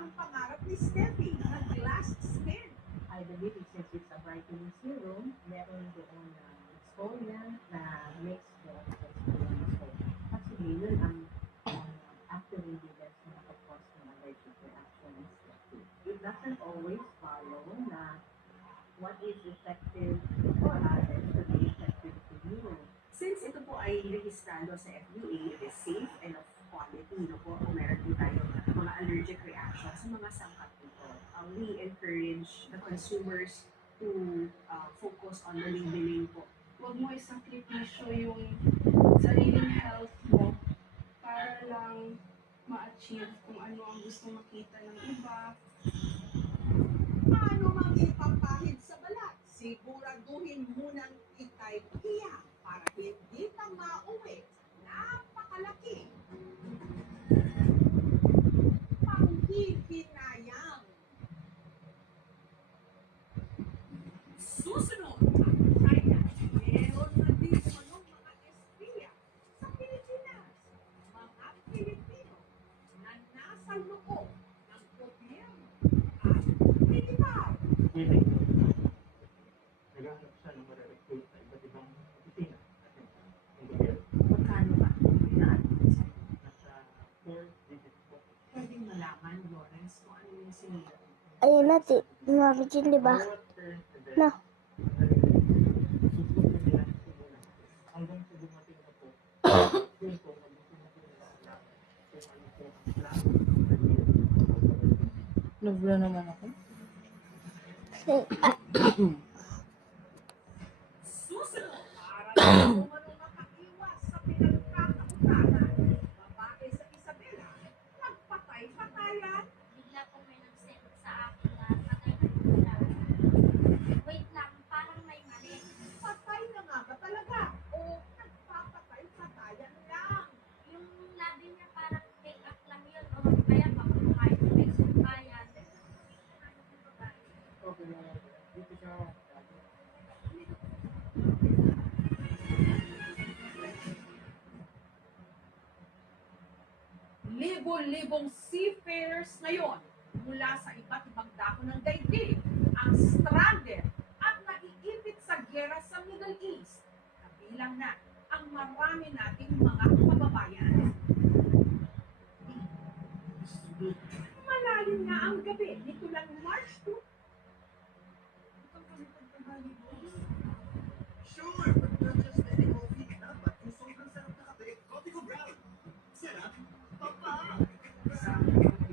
ang pangarap ni Steffi na glass skin. I believe it since it's a vitamin serum, meron doon na exfoliant na makes the experience. So, actually, yun ang active ingredients na nakapos ng allergic reaction is effective. It doesn't always follow na what is effective for others should be effective to you. Since ito po ay rehistrado sa FDA, it is safe and of quality. No po, kung meron po tayo mga allergic reaction sa mga sangkap nito. We encourage the consumers to focus on the labeling po. Huwag mo isakripisyo yung sariling health mo para lang ma-achieve kung ano ang gusto makita ng iba. Paano mang ipapahid sa balat? Siguraduhin munang ikay tiyak para hindi ka mauwi. Napakalaki. Panghihinayang. Susunod ang China. Meron na din manong mga espiya sa Pilipinas. Mga Pilipino na nasa loob ng gobyerno at militar. Naghahanap siya ng mare-recruit sa iba't ibang opisina natin ng gobyerno. Magkano ba? Nasa 4 digits po. Pwedeng malaman, Lawrence, kung ano yung sinila. Ayun natin, mabigyan, di ba? Bawat turn and then, No. susunod nila muna. Hanggang sa dumating na po, yun po, mag-dumating na sila kung ano po ang plano. Nagula naman ako. Susunod para umano makaiwas sa pinagkakautanan. Babae sa Isabela, nagpatay-patayan. Bigla po may nag-send sa akin na patay na bigla. Wait lang, parang may mali. Patay na nga ba talaga? O nagpapatay-patayan lang? Yung labi niya parang take up lang yun. O kaya baka kumain sa may sumpayan. Okay na, dito siya. Libo-libong seafarers ngayon mula sa iba't ibang dako ng daigdig ang stranded at naiipit sa giyera sa Middle East. Kabilang na ang marami nating mga kababayan. Malalim nga ang gabi nito lang March 2. Sure, but not just any coffee cup, but yung sobrang sarap na kape, Coffee ko Brown. Sarap, papa. Sa